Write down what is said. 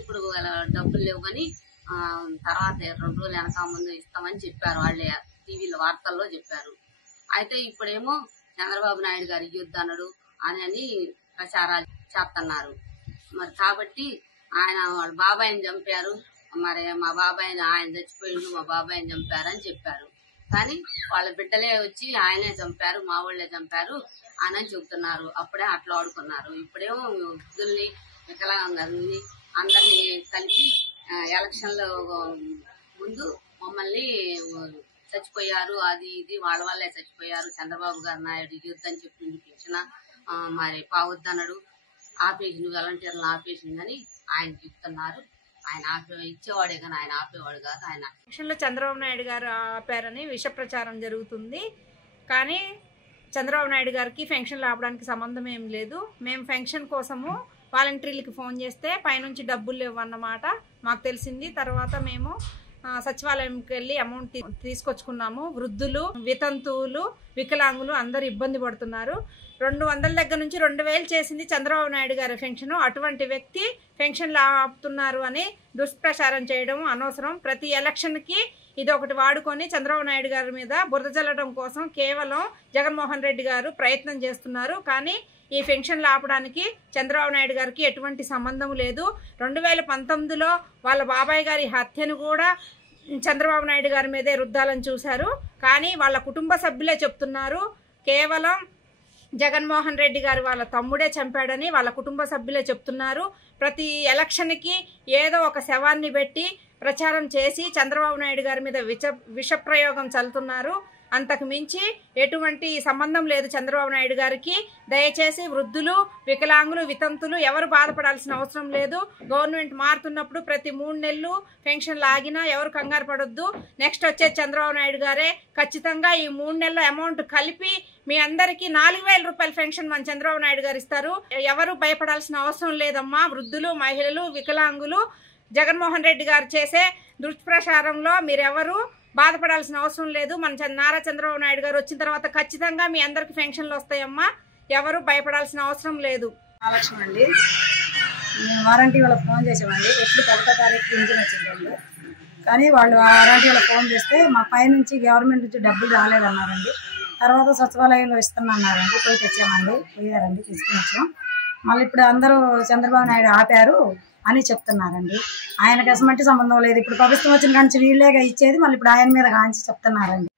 ఇప్పుడు డబ్బులు లేవు కానీ తర్వాత 2 రోజులు వెనక ముందు ఇస్తామని చెప్పారు. వాళ్ళే టీవీలో వార్తల్లో చెప్పారు. అయితే ఇప్పుడేమో చంద్రబాబు నాయుడు గారు ఇయ్యొద్దన్నాడు అని ప్రచారాలు చేస్తున్నారు. మరి కాబట్టి ఆయన వాళ్ళ బాబాయిని చంపారు, మరి మా బాబాయిని ఆయన చచ్చిపోయిండు, మా బాబాయిని చంపారని చెప్పారు. కానీ వాళ్ళ బిడ్డలే వచ్చి ఆయనే చంపారు, మా వాళ్ళే చంపారు అని చెబుతున్నారు. అప్పుడే అట్లా ఆడుకున్నారు. ఇప్పుడేమో వృద్ధుల్ని వికలాంగుల్ని అందరినీ కలిపి ఎలక్షన్ల ముందు మమ్మల్ని చచ్చిపోయారు, అది ఇది వాళ్ళ వల్లే చచ్చిపోయారు, చంద్రబాబు గారు నాయుడు యుద్ధని చెప్పింది పెంచిన మరి పావద్దన్నాడు, ఆపేసి వాలంటీర్లను ఆపేసిందని ఆయన చెప్తున్నారు. ఆయన ఇచ్చేవాడే కానీ ఆయన ఆపేవాడు కాదు. ఆయన ఎలక్షన్లో చంద్రబాబు నాయుడు గారు ఆపారని విష ప్రచారం జరుగుతుంది. కానీ చంద్రబాబు నాయుడు గారికి ఫెన్షన్లు ఆపడానికి సంబంధం ఏం లేదు. మేము ఫెన్షన్ కోసము వాలంటీర్లకి ఫోన్ చేస్తే పైనుంచి డబ్బులు లేవన్నమాట మాకు తెలిసింది. తర్వాత మేము సచివాలయంకి వెళ్ళి అమౌంట్ తీసుకొచ్చుకున్నాము. వృద్ధులు, వితంతువులు, వికలాంగులు అందరు ఇబ్బంది పడుతున్నారు. 200 దగ్గర నుంచి 2000 చేసింది చంద్రబాబు నాయుడు గారి పెన్షన్. అటువంటి వ్యక్తి పెన్షన్లు ఆపుతున్నారు అని దుష్ప్రచారం చేయడం అనవసరం. ప్రతి ఎలక్షన్కి ఇది ఒకటి వాడుకొని చంద్రబాబు నాయుడు గారి మీద బురద జల్లడం కోసం కేవలం జగన్మోహన్ రెడ్డి గారు ప్రయత్నం చేస్తున్నారు. కానీ ఈ పెన్షన్లు ఆపడానికి చంద్రబాబు నాయుడు గారికి ఎటువంటి సంబంధం లేదు. 2019లో వాళ్ళ బాబాయ్ గారి హత్యను కూడా చంద్రబాబు నాయుడు గారి మీదే రుద్దాలని చూశారు. కానీ వాళ్ళ కుటుంబ సభ్యులే చెప్తున్నారు కేవలం జగన్మోహన్ రెడ్డి గారు వాళ్ళ తమ్ముడే చంపాడని వాళ్ళ కుటుంబ సభ్యులే చెప్తున్నారు. ప్రతి ఎలక్షన్కి ఏదో ఒక శవాన్ని పెట్టి ప్రచారం చేసి చంద్రబాబు నాయుడు గారి మీద విషప్రయోగం చల్లుతున్నారు. అంతకు మించి ఎటువంటి సంబంధం లేదు చంద్రబాబు నాయుడు గారికి. దయచేసి వృద్ధులు, వికలాంగులు, వితంతులు ఎవరు బాధపడాల్సిన అవసరం లేదు. గవర్నమెంట్ మారుతున్నప్పుడు ప్రతి 3 నెలలు పెన్షన్లు ఆగినా ఎవరు కంగారు పడొద్దు. నెక్స్ట్ వచ్చే చంద్రబాబు నాయుడు గారే ఖచ్చితంగా ఈ 3 నెలల అమౌంట్ కలిపి మీ అందరికీ 4000 రూపాయల పెన్షన్ మన చంద్రబాబు నాయుడు గారు ఇస్తారు. ఎవరు భయపడాల్సిన అవసరం లేదమ్మా. వృద్ధులు, మహిళలు, వికలాంగులు జగన్మోహన్ రెడ్డి గారు చేసే దుష్ప్రచారంలో మీరెవరు బాధపడాల్సిన అవసరం లేదు. మన నారా చంద్రబాబు నాయుడు గారు వచ్చిన తర్వాత ఖచ్చితంగా మీ అందరికి పెన్షన్లు వస్తాయమ్మా. ఎవరు భయపడాల్సిన అవసరం లేదు. ఆలక్ష్యం అండి. మేము వారంటీ వాళ్ళకి ఫోన్ చేసామండి. ఎప్పుడు 1వ తారీఖు పింఛన్ వచ్చిందండి. కానీ వాళ్ళు వారంటీ వాళ్ళకి ఫోన్ చేస్తే మా పైనుంచి గవర్నమెంట్ నుంచి డబ్బులు రాలేదన్నారండి. తర్వాత సచివాలయంలో ఇస్తున్నారండి. పోయి తెచ్చామండి. పోయారండి, తీసుకుని వచ్చాం. మళ్ళీ ఇప్పుడు అందరూ చంద్రబాబు నాయుడు ఆపారు అని చెప్తున్నారండి. ఆయనకి అసమంటి సంబంధం లేదు. ఇప్పుడు ప్రభుత్వం వచ్చిన కాంచి వీళ్ళేగా ఇచ్చేది, మళ్ళీ ఇప్పుడు ఆయన మీద కాంచి చెప్తున్నారండి.